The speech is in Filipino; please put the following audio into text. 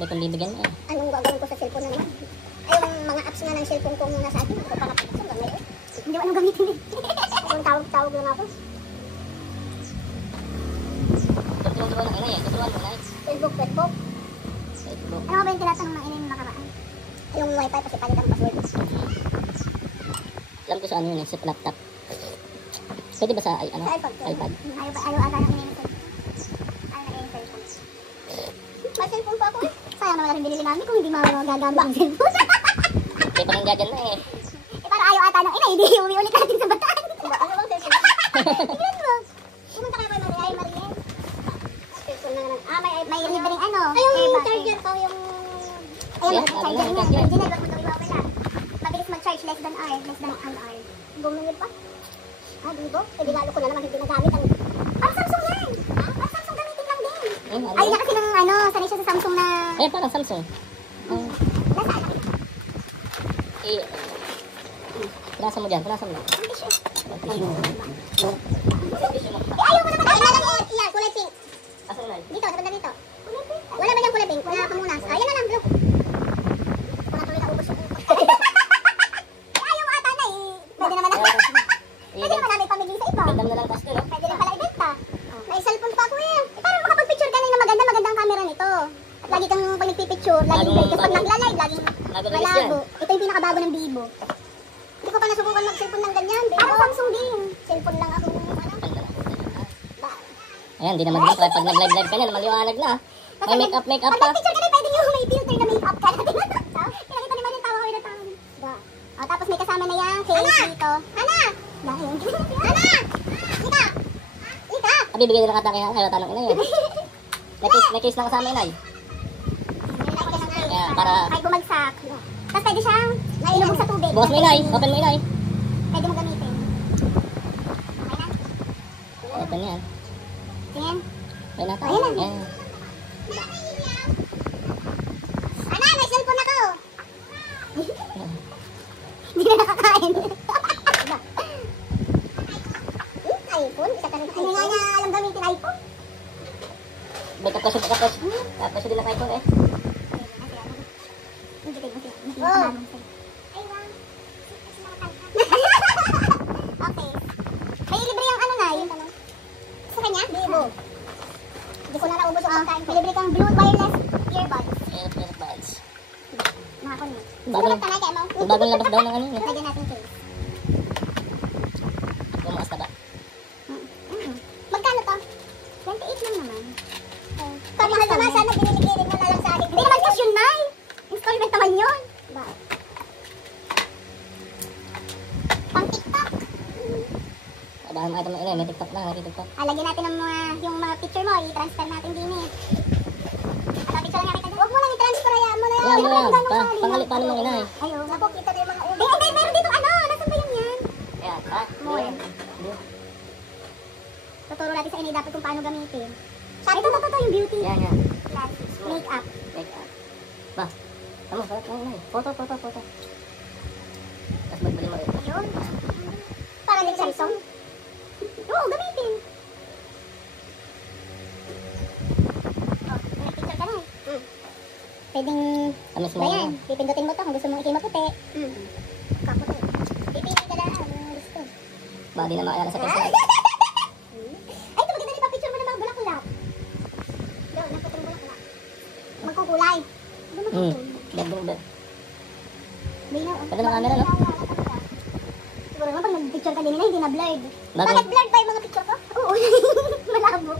May pambibigyan mo eh. Anong gagawin ko sa cellphone na naman? Ay, yung mga apps nga ng cellphone kong nasa akin, hindi ko pa napapaksan hanggang ngayon. Hindi ko anong gamitin eh. Yung tawag lang ako. Tuturuan ng inay eh. Tuturuan mo na eh. Facebook. Facebook. Ano ba yung tinatanong ng inay mo nakaraan? Yung wifi kasi palit ang password. Alam ko sa ano yun eh. Sa laptop. Pwede ba sa ano? Sa iPad. iPad. Ayaw ata ng inay mo cellphone. Ayaw na yung cellphone. May cellphone pa ako eh. Sayang naman rin binili namin kung hindi magagamit ang cellphone. Kaya pa nang dyan na eh. Parang ayaw ata ng inay, hindi uwi ulit natin sa bataan. Ano bang cellphone? Tignan mo. Pumunta kayo kay Mariel. Cellphone na naman. May libreng ano. Ay, yung charger ko, yung... Ayun, charger niya. Original, wag mo daw iwawala. Mabilis mag-charge, less than an hour. Bumili pa. Diba? Regalo ko na naman, hindi nagamit ang... Parang Samsung yan! Parang Samsung gamitin lang din. Ayun na kasi ng ano, sanay siya sa Samsung na... Eh, parang Samsung. Nasaan? Eh, punasan mo dyan, punasan mo. Ayaw mo naman! Ayaw na lang yan, kulay pink. Asan na? Dito, sa banda dito. Wala ba yung kulay pink? Wala kamunas. Ayan na lang, blue. Wala tuloy na ubos yung ubos. Ayaw mo ata na eh. Pwede naman na. Pwede naman namin pamigay sa iba. Gandam na lang kasi no? Pwede rin pala ibenta. May cellphone pa ako eh. Parang makapag-picture ka na yung magandang camera nito. At lagi kang pag nagpipicture, laging bright. Tapos pag nagla-live, laging malabo. Ito yung pinakabago ng Vivo. Hindi ko pa nasubukan mag-cellphone ng ganyan. Parang Samsung din. Cellphone lang ako. Ayan, di naman dito. Pag nag-live ka na, maliwanag na. May make-up Pag pa. nag-picture ka na, pwede yung may filter na make-up ka na. Pinakita naman yung tawa ko yung tawa. Tapos may kasama na yan. Case dito. Ana! Dahil. Ana! Ika! Bibigyan nila kata kaya tanong inay eh. May case lang kasama inay. Kaya para... Kahit bumagsak. Tapos pwede siyang ilubog sa tubig. Bukas mo inay. Open mo inay. Pwede mo gamitin. Okay na? Open yan. Tingin. Ayan na. Ayan na. Ayan. Ana, may cellphone ako. Hindi na nakakain. iPhone? Isa ka rin. Ano nga niya alam gamitin iPhone? Backup kasi. Tapos din na iPhone eh. Oh. Okay. May libre yung ano na yun. Sa kanya? Vivo. Hindi ko na naubos yung pagkain. May libre kang blue wireless earbuds. Earbuds. Nakakunin. Bagong labas daw ng ano yun. Lagyan natin case. Bumakas na ba? Magkano to? 28 lang naman. Pamahal naman, sana biniligirin mo na lang sa akin. Hindi naman cash yun, Nay. Installment naman yun. Pang TikTok. Abahan mo ito mga inay. May TikTok na. May TikTok. Lagyan natin ng yung mga picture mo. I-transfer natin din eh. Picture na kita dyan. Huwag mo lang i-transfer. Hayaan mo na yan. Ayan mo yan. Pangalit pa naman inay. Ayaw. Napo, kita na yung mga... Hindi, meron dito ano. Nasaan ba yun yan? Ayan. Ha? More. Tuturo natin sa inay dapat kung paano gamitin. Ito yung beauty. Yan. Glasses. Makeup. Makeup. Ba? Tama, salat lang inay. Photo. Tapos magbali mo rin. Ayun. Para din Samsung. Oo, gamitin. May picture ka na eh. Pwedeng... Tamis mo Ayan, na. pipindutin mo to kung gusto mong ikim maputi. Kaputi. Pipili ka lang ang gusto. Baka di na makayala sa picture. Ay, ito maganda rin pa-picture mo ng mga bulaklak. Doon, nakita yung bulaklak. Magkukulay. Bed. Pwede na camera, no? Siguro naman pag nag-picture ka din nila, hindi na blurred. Bakit? Bakit blurred ba yung mga picture ko? Oo. Malabo.